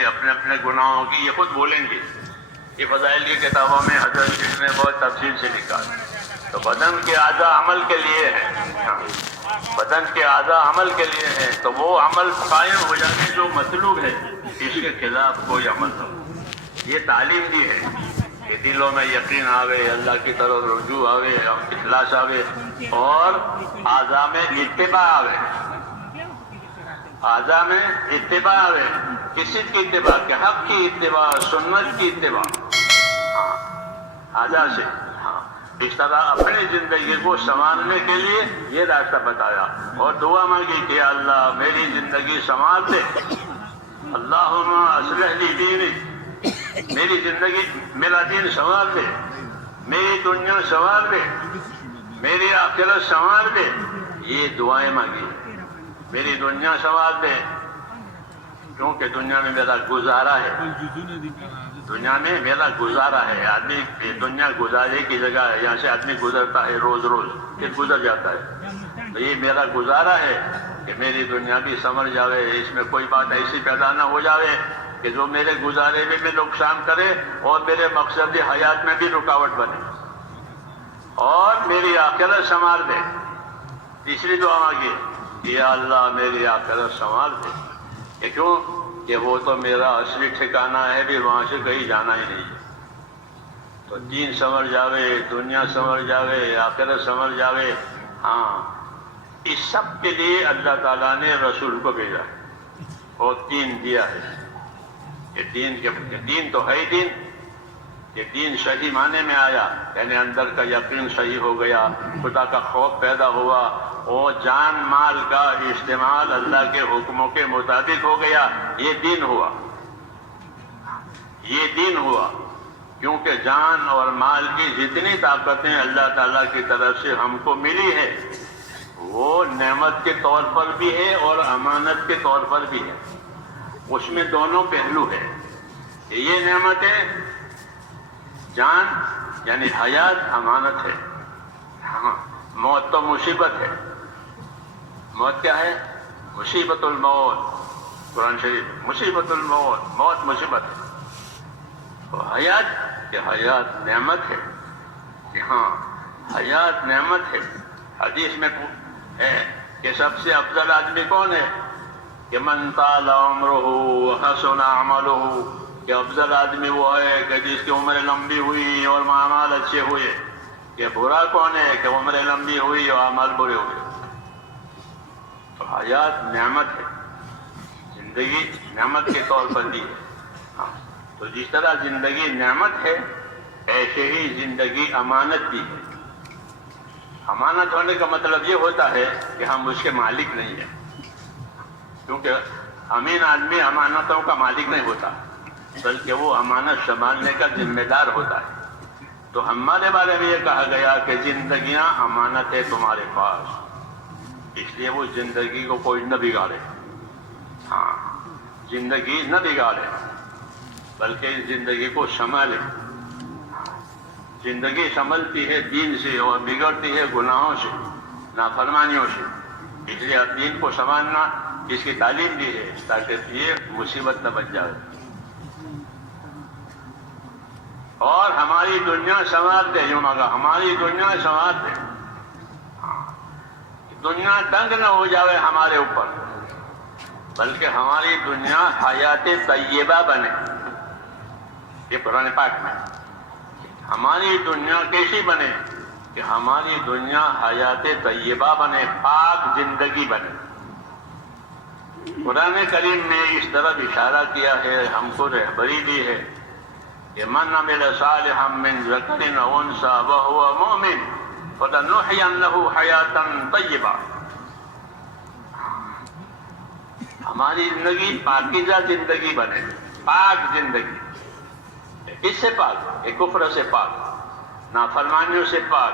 گے اپنے اپنے گناہوں کی، یہ خود بولیں گے. یہ فضائل کی کتابوں میں حضرت جی نے بہت تفصیل سے لکھا ہے. تو بدن کے اعضاء عمل کے لیے ہیں، بدن کے اعضاء عمل کے لیے ہیں، تو وہ عمل قائم ہو جانے جو مطلوب ہے، اس کے خلاف کوئی عمل نہ ہو. یہ تعلیم دی ہے کہ دلوں میں یقین آوے، اللہ کی طرف رجوع آوے، اخلاص آوے، اور اعضاء میں اتباع آوے. اعضاء میں اتباع آوے. کس چیز کی اتباع؟ کہ حق کی اتباع، سنت کی اتباع. اعضاء سے اس طرح اپنی زندگی کو سنوارنے کے لیے یہ راستہ بتایا، اور دعا مانگی کہ اللہ میری زندگی سنوار دے. اللہم اصلح لی دینی، میری زندگی، میرا دین سنوار دے، میری دنیا سنوار دے، میری آخرت سنوار دے. یہ دعائیں مانگی. میری دنیا سنوار دے کیونکہ دنیا میں میرا گزارا ہے، دنیا میں میرا گزارا ہے. آدمی دنیا گزارے کی جگہ ہے، یہاں سے آدمی گزرتا ہے روز روز، پھر گزر جاتا ہے. تو یہ میرا گزارا ہے کہ میری دنیا بھی سنور جاوے، اس میں کوئی بات ایسی پیدا نہ ہو جاوے کہ جو میرے گزارے میں بھی نقصان کرے اور میرے مقصد حیات میں بھی رکاوٹ بنے. اور میری آخرت سنوار دے. تیسری دعا مانگی، یا اللہ میری آخرت سنوار دے. کہ کیوں؟ کہ وہ تو میرا اصلی ٹھکانہ ہے، بھی وہاں سے کہیں جانا ہی نہیں ہے. تو دین سنور جاوے، دنیا سنور جاوے، آخرت سنور جاوے. اس سب کے لیے اللہ تعالیٰ نے رسول کو بھیجا ہے اور دین دیا ہے. دین تو ہے ہی دین. یہ دین صحیح معنی میں آیا، یعنی اندر کا یقین صحیح ہو گیا، خدا کا خوف پیدا ہوا، اور جان مال کا استعمال اللہ کے حکموں کے مطابق ہو گیا. یہ دین ہوا، یہ دین ہوا. کیونکہ جان اور مال کی جتنی طاقتیں اللہ تعالیٰ کی طرف سے ہم کو ملی ہے، وہ نعمت کے طور پر بھی ہے اور امانت کے طور پر بھی ہے. اس میں دونوں پہلو ہے. یہ نعمتیں، جان یعنی حیات امانت ہے. موت تو مصیبت ہے. موت کیا ہے؟ مصیبت الموت. قرآن شریف مصیبت الموت، موت مصیبت ہے. اور حیات، کہ حیات نعمت ہے. کہ حیات نعمت ہے. حدیث میں ہے کہ سب سے افضل آدمی کون ہے؟ کہ من طال عمرہ وحسن عملہ. کہ افضل آدمی وہ ہے کہ جس کی عمر لمبی ہوئی اور اعمال اچھے ہوئے. کہ برا کون ہے؟ کہ عمر لمبی ہوئی اور اعمال برے ہوئے. تو حیات نعمت ہے، زندگی نعمت کے طور پر دی ہے. تو جس طرح زندگی نعمت ہے، ایسے ہی زندگی امانت بھی ہے. امانت ہونے کا مطلب یہ ہوتا ہے کہ ہم اس کے مالک نہیں ہیں. کیونکہ امین آدمی امانتوں کا مالک نہیں ہوتا، بلکہ وہ امانت سنبھالنے کا ذمہ دار ہوتا ہے. تو ہمارے بارے میں یہ کہا گیا کہ زندگیاں امانت ہے تمہارے پاس، اس لیے وہ زندگی کو کوئی نہ بگاڑے. زندگی نہ بگاڑے بلکہ زندگی کو سنبھالے. زندگی سنبھلتی ہے دین سے اور بگڑتی ہے گناہوں سے، نافرمانیوں سے. اس لیے دین کو سنبھالنا اس کی تعلیم دی ہے تاکہ یہ مصیبت نہ بن جائے. اور ہماری دنیا سنوار دے. یوں مانگا ہماری دنیا سنوار دے. دنیا تنگ نہ ہو جائے ہمارے اوپر، بلکہ ہماری دنیا حیات طیبہ بنے. یہ قرآن پاک میں ہماری دنیا کیسی بنے؟ کہ ہماری دنیا حیات طیبہ بنے، پاک زندگی بنے. قرآن کریم نے اس طرح اشارہ کیا ہے، ہم کو رہبری دی ہے کہ من عمل صالحا من ذکر او انثى وهو مؤمن فلنحيينه حیاتا طیبہ. ہماری زندگی پاکیزہ زندگی بنے، پاک زندگی. کس سے پاک؟ کفر سے پاک، نافرمانیوں سے پاک،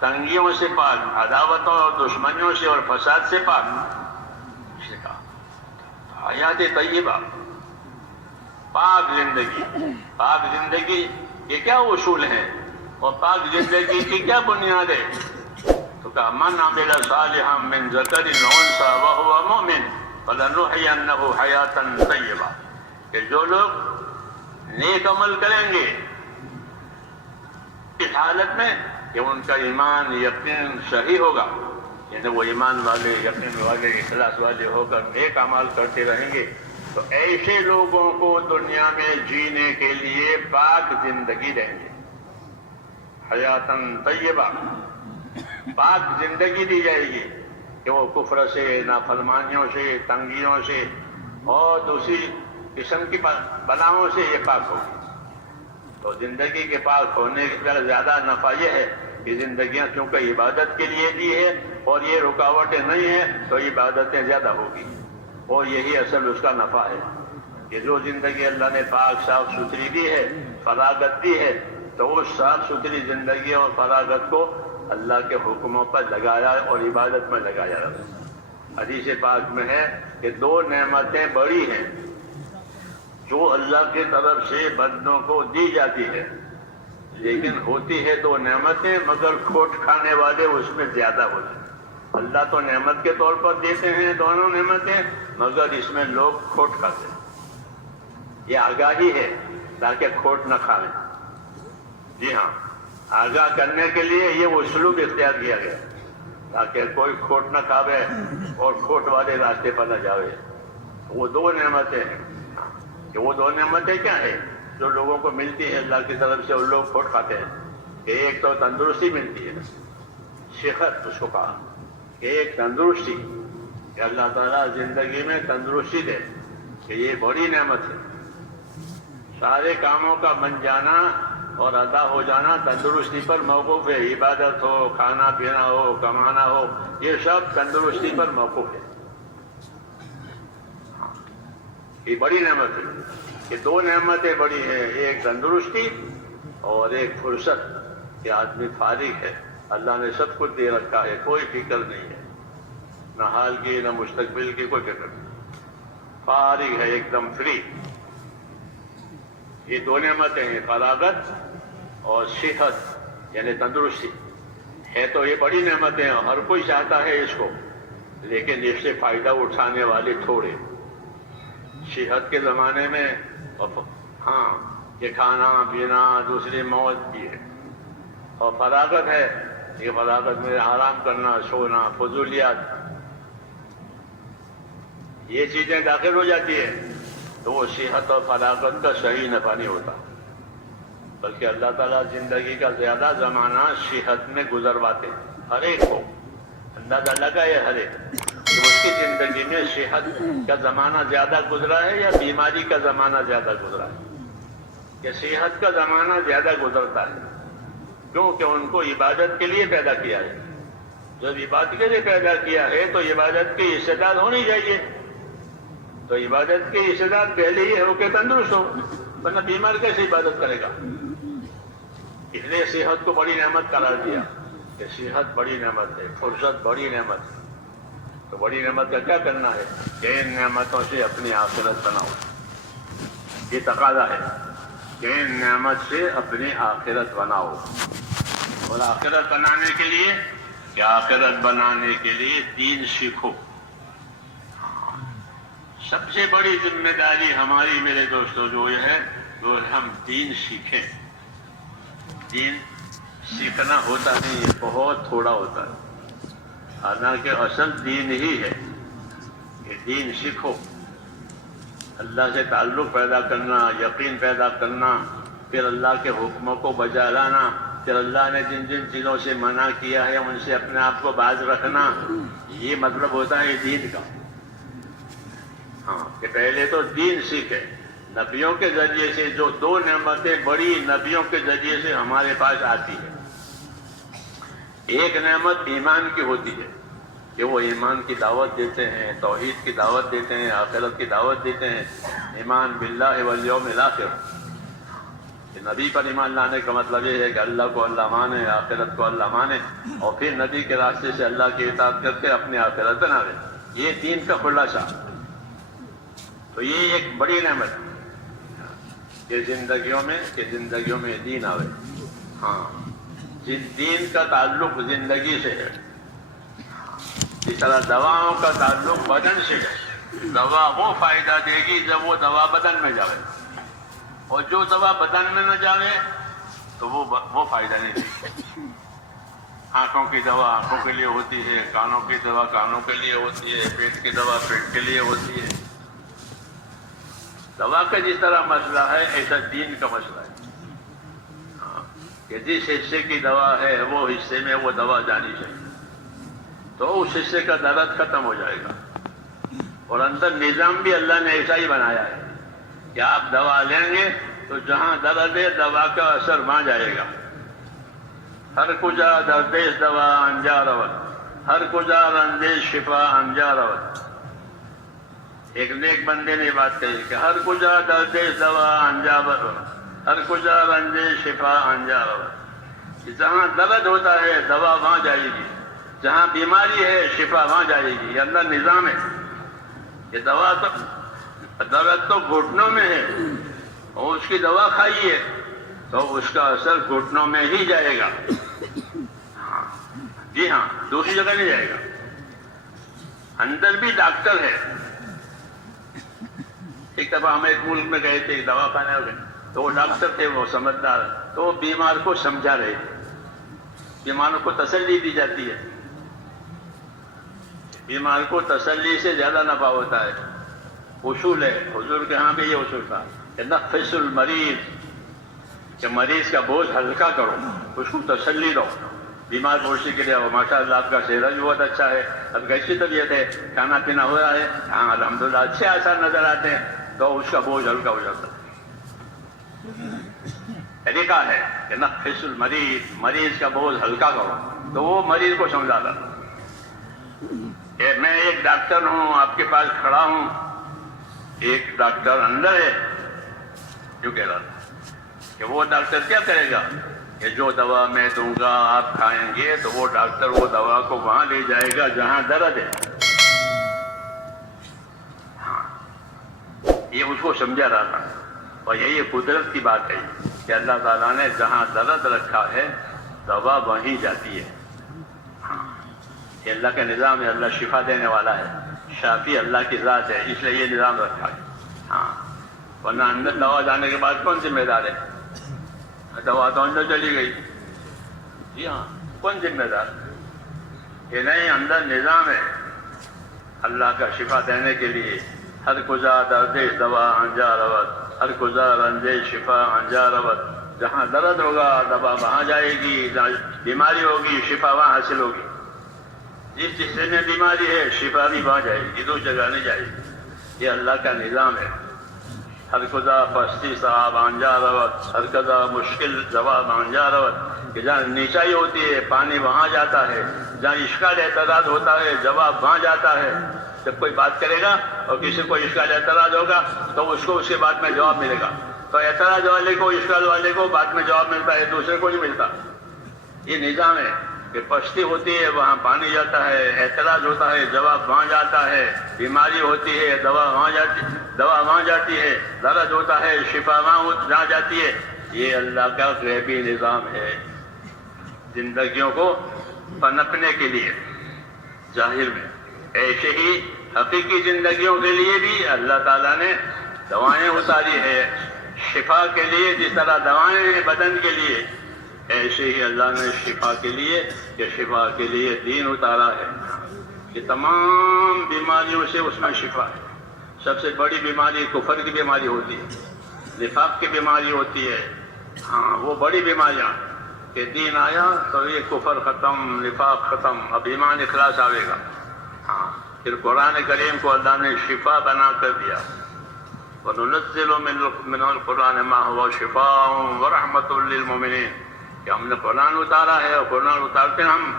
تنگیوں سے پاک، عداوتوں اور دشمنیوں سے اور فساد سے پاک. اس نے کہا حیات طیبہ، پاک زندگی. پاک زندگی یہ کیا اصول ہیں اور پاک زندگی کی کیا بنیاد ہے؟ تو کہا من عمل صالحا من ذکر او انثى وهو مؤمن فلنحيينه حیاتا طیبہ. کہ جو لوگ نیک عمل کریں گے اس حالت میں کہ ان کا ایمان یقین صحیح ہوگا، یعنی وہ ایمان والے، یقین والے، اخلاص والے ہو کر نیک اعمال کرتے رہیں گے، تو ایسے لوگوں کو دنیا میں جینے کے لیے پاک زندگی دیں گے، حیاتاً طیبہ، پاک زندگی دی جائے گی کہ وہ کفر سے، نافرمانیوں سے، تنگیوں سے اور دوسری قسم کی بلاؤں سے یہ پاک ہوگی۔ تو زندگی کے پاک ہونے کا زیادہ نفع یہ ہے کہ زندگیاں چونکہ عبادت کے لیے دی ہے اور یہ رکاوٹیں نہیں ہیں تو عبادتیں زیادہ ہوگی، اور یہی اصل اس کا نفع ہے کہ جو زندگی اللہ نے پاک صاف ستھری دی ہے، فراغت دی ہے، تو اس صاف ستھری زندگی اور فراغت کو اللہ کے حکموں پر لگایا اور عبادت میں لگایا رہا۔ حدیث پاک میں ہے کہ دو نعمتیں بڑی ہیں جو اللہ کی طرف سے بندوں کو دی جاتی ہے، لیکن ہوتی ہے دو نعمتیں مگر کھوٹ کھانے والے اس میں زیادہ ہوتے ہیں۔ اللہ تو نعمت کے طور پر دیتے ہیں دونوں نعمتیں، مگر اس میں لوگ کھوٹ کھاتے ہیں۔ یہ آگاہی ہے تاکہ کھوٹ نہ کھائیں۔ جی ہاں، آگاہ کرنے کے لیے یہ اسلوب اختیار کیا گیا تاکہ کوئی کھوٹ نہ کھاوے اور کھوٹ والے راستے پر نہ جاوے۔ وہ دو نعمتیں ہیں کہ وہ دو نعمتیں کیا ہیں جو لوگوں کو ملتی ہے اللہ کی طرف سے، اور لوگ کھوٹ کھاتے ہیں کہ ایک تو تندرستی ملتی ہے، صحت اس کو کہا کہ ایک تندرستی، کہ اللہ تعالیٰ زندگی میں تندرستی دے، کہ یہ بڑی نعمت ہے۔ سارے کاموں کا بن جانا اور ادا ہو جانا تندرستی پر موقوف ہے، عبادت ہو، کھانا پینا ہو، کمانا ہو، یہ سب تندرستی پر موقوف ہے۔ یہ بڑی نعمت ہے، یہ دو نعمتیں بڑی ہیں، ایک تندرستی اور ایک فرصت کہ آدمی فارغ ہے، اللہ نے سب کچھ دے رکھا ہے، کوئی فکر نہیں ہے، نہ حال کی نہ مستقبل کی کوئی فکر نہیں، فارغ ہے ایک دم فری۔ یہ دو نعمتیں ہیں، فراغت اور صحت یعنی تندرستی ہے، تو یہ بڑی نعمتیں ہیں، ہر کوئی چاہتا ہے اس کو، لیکن اس سے فائدہ اٹھانے والے تھوڑے۔ صحت کے زمانے میں ہاں یہ کھانا پینا دوسری موت بھی ہے، اور فراغت ہے، یہ فراغت میں آرام کرنا، سونا، فضولیات، یہ چیزیں داخل ہو جاتی ہے تو وہ صحت اور فراغت کا صحیح نفع نہیں ہوتا، بلکہ اللہ تعالیٰ زندگی کا زیادہ زمانہ صحت میں گزرواتے ہیں ہر ایک کو۔ اندازہ لگائے ہر ایک کہ اس کی زندگی میں صحت کا زمانہ زیادہ گزرا ہے یا بیماری کا زمانہ زیادہ گزرا ہے، کہ صحت کا زمانہ زیادہ گزرتا ہے، کیونکہ ان کو عبادت کے لیے پیدا کیا ہے۔ جب عبادت کے لیے پیدا کیا ہے تو عبادت کی استعداد ہونی چاہیے، تو عبادت کی استعداد پہلے ہی ہو کہ تندرست ہو، ورنہ بیمار کیسے عبادت کرے گا؟ اس لیے صحت کو بڑی نعمت قرار دیا کہ صحت بڑی نعمت ہے، فرصت بڑی نعمت ہے۔ تو بڑی نعمت کا کیا کرنا ہے کہ ان نعمتوں سے اپنی آخرت بناؤ، یہ تقاضا ہے کہ ان نعمت سے اپنی آخرت بناؤ، اور آخرت بنانے کے لیے آخرت بنانے کے لیے دین سیکھو۔ سب سے بڑی ذمہ داری ہماری میرے دوستوں جو یہ ہے وہ ہم دین سیکھیں۔ دین سیکھنا ہوتا نہیں، یہ بہت تھوڑا ہوتا ہے، حالانکہ اصل دین ہی ہے کہ دین سیکھو، اللہ سے تعلق پیدا کرنا، یقین پیدا کرنا، پھر اللہ کے حکموں کو بجا لانا، پھر اللہ نے جن جن چیزوں سے منع کیا ہے ان سے اپنے آپ کو باز رکھنا، یہ مطلب ہوتا ہے دین کا۔ ہاں کہ پہلے تو دین سیکھے، نبیوں کے ذریعے سے جو دو نعمتیں بڑی نبیوں کے ذریعے سے ہمارے پاس آتی ہے۔ ایک نعمت ایمان کی ہوتی ہے کہ وہ ایمان کی دعوت دیتے ہیں، توحید کی دعوت دیتے ہیں، آخرت کی دعوت دیتے ہیں، ایمان باللہ والیوم الآخر، کہ نبی پر ایمان لانے کا مطلب یہ ہے کہ اللہ کو اللہ مانے، آخرت کو اللہ مانے، اور پھر نبی کے راستے سے اللہ کی اطاعت کر کے اپنی آخرت بناوے، یہ دین کا خلاصہ۔ تو یہ ایک بڑی نعمت کہ زندگیوں میں دین آوے۔ ہاں دین کا تعلق زندگی سے ہے، اس طرح دواؤں کا تعلق بدن سے ہے، دوا وہ فائدہ دے گی جب وہ دوا بدن میں جائے، اور جو دوا بدن میں نہ جائے تو وہ فائدہ نہیں دے گی۔ آنکھوں کی دوا آنکھوں کے لیے ہوتی ہے، کانوں کی دوا کانوں کے لیے ہوتی ہے، پیٹ کی دوا پیٹ کے لیے ہوتی ہے۔ دوا کا جس طرح مسئلہ ہے ایسا دین کا مسئلہ ہے کہ جس حصے کی دوا ہے وہ حصے میں وہ دوا جانی چاہیے، تو اس حصے کا درد ختم ہو جائے گا۔ اور اندر نظام بھی اللہ نے ایسا ہی بنایا ہے کہ آپ دوا لیں گے تو جہاں درد ہے دوا کا اثر وہاں جائے گا۔ ہر کجا دردیش دوا انجا رود، ہر کجا رنجش شفا انجا رود۔ ایک نیک بندے نے بات کہی کہ ہر کجا دردیش دوا انجا رود، ہر کجا رنجش شفا انجا رود۔ جہاں درد ہوتا ہے دوا وہاں جائے گی، جہاں بیماری ہے شفا وہاں جائے گی۔ یہ اللہ نظام ہے کہ دوا تو درد تو گھٹنوں میں ہے اور اس کی دوا کھائیے تو اس کا اثر گھٹنوں میں ہی جائے گا، جی ہاں، دوسری جگہ نہیں جائے گا۔ اندر بھی ڈاکٹر ہے۔ ایک دفعہ ہم ایک ملک میں گئے تھے، دوا خانے ہو گئے، تو وہ ڈاکٹر تھے، وہ سمجھدار، تو وہ بیمار کو سمجھا رہے تھے۔ بیماروں کو تسلی دی جاتی ہے، بیمار کو تسلی سے زیادہ نفع ہوتا ہے۔ اصول ہے، حضور کے ہاں بھی یہ اصول تھا کہ نفس المریض، کہ مریض کا بوجھ ہلکا کرو، اس کو تسلی دو۔ بیمار پوچھنے کے لیے وہ ماشاء اللہ آپ کا چہرہ بھی بہت اچھا ہے، اب کیسی طبیعت ہے، کھانا پینا ہو رہا ہے، ہاں الحمدللہ اچھے آثار نظر آتے ہیں، تو اس کا بوجھ ہلکا ہو جاتا ہے۔ طریقہ ہے کہ نفس المریض، مریض کا بوجھ ہلکا کرو، تو وہ مریض کو سمجھاتا کہ میں ایک ڈاکٹر ہوں، آپ کے پاس کھڑا ہوں، ایک ڈاکٹر اندر ہے، جو کہہ رہا تھا کہ وہ ڈاکٹر کیا کرے گا کہ جو دوا میں دوں گا آپ کھائیں گے تو وہ ڈاکٹر وہ دوا کو وہاں لے جائے گا جہاں درد ہے۔ ہاں، یہ اس کو سمجھا رہا تھا، اور یہی قدرت کی بات ہے کہ اللہ تعالیٰ نے جہاں درد رکھا ہے دوا وہیں جاتی ہے۔ ہاں، یہ اللہ کا نظام ہے، اللہ شفا دینے والا ہے، شافی اللہ کی ذات ہے، اس لیے یہ نظام رکھا ہے۔ ہاں، ورنہ اندر دوا جانے کے بعد کون ذمہ دار ہے؟ دوا تو اندر چلی گئی، جی ہاں، کون ذمہ دار؟ یہ نہیں، اندر نظام ہے اللہ کا شفا دینے کے لیے۔ ہر کجا دردیش دوا انجا رود، ہر کجا رنجش شفا انجا رود۔ جہاں درد ہوگا دوا وہاں جائے گی، جہاں بیماری ہوگی شفا وہاں حاصل ہوگی۔ جس حصے میں بیماری ہے شفا بھی وہاں جائے گی، دوسری جگہ نہیں جائے گی۔ یہ اللہ کا نظام ہے۔ ہر کجا پستی صاحب انجا رود، ہر کجا مشکل جواب انجا رود، کہ جہاں نیچائی ہوتی ہے پانی وہاں جاتا ہے، جہاں اشکال اعتراض ہوتا ہے جواب وہاں جاتا ہے۔ جب کوئی بات کرے گا اور کسی کو اشکال اعتراض ہوگا تو اس کو اس کے بعد میں جواب ملے گا، تو اعتراض والے کو اشکال والے کو بعد میں جواب ملتا ہے، دوسرے کو نہیں ملتا۔ یہ نظام ہے کہ پستی ہوتی ہے وہاں پانی جاتا ہے، اعتراض ہوتا ہے جواب وہاں جاتا ہے، بیماری ہوتی ہے دوا وہاں جاتی ہے، درد ہوتا ہے شفا وہاں جاتی ہے۔ یہ اللہ کا غیبی نظام ہے زندگیوں کو پنپنے کے لیے ظاہر میں۔ ایسے ہی حقیقی زندگیوں کے لیے بھی اللہ تعالیٰ نے دوائیں اتاری ہے، شفا کے لیے جس طرح دوائیں ہیں بدن کے لیے، ایسے ہی اللہ نے شفا کے لیے دین اتارا ہے کہ تمام بیماریوں سے اس میں شفا ہے۔ سب سے بڑی بیماری کفر کی بیماری ہوتی ہے، نفاق کی بیماری ہوتی ہے، ہاں وہ بڑی بیماریاں کہ دین آیا تو یہ کفر ختم، نفاق ختم، اب ایمان اخلاص آئے گا۔ ہاں، پھر قرآن کریم کو اللہ نے شفا بنا کر دیا، وَنُنَزِّلُ مِنَ الْقُرْآنِ مَا هُوَ شِفَاءٌ وَرَحْمَةٌ لِّلْمُؤْمِنِينَ، کہ ہم نے قرآن اتارا ہے اور قرآن اتارتے ہم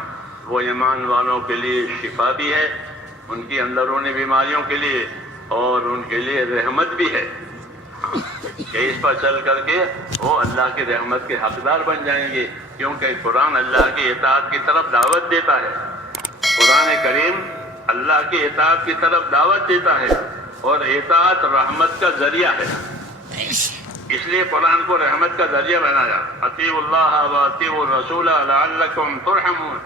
وہ ایمان والوں کے لیے شفا بھی ہے، ان کی اندرونی بیماریوں کے لیے، اور ان کے لیے رحمت بھی ہے کہ اس پر چل کر کے وہ اللہ کی رحمت کے حقدار بن جائیں گے، کیونکہ قرآن اللہ کی اطاعت کی طرف دعوت دیتا ہے۔ قرآن کریم اللہ کی اطاعت کی طرف دعوت دیتا ہے، اور اطاعت رحمت کا ذریعہ ہے، اس لیے قرآن کو رحمت کا ذریعہ بنایا۔ اطیعوا اللہ واطیعوا الرسول لعلکم ترحمون،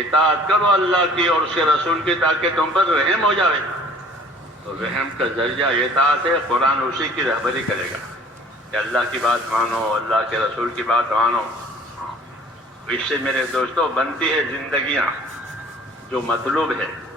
اطاعت کرو اللہ کی اور اس کے رسول کی تاکہ تم پر رحم ہو جائے۔ تو رحم کا ذریعہ اطاعت ہے، قرآن اسی کی رہبری کرے گا کہ اللہ کی بات مانو، اللہ کے رسول کی بات مانو۔ اس سے میرے دوستوں بنتی ہے زندگیاں جو مطلوب ہے۔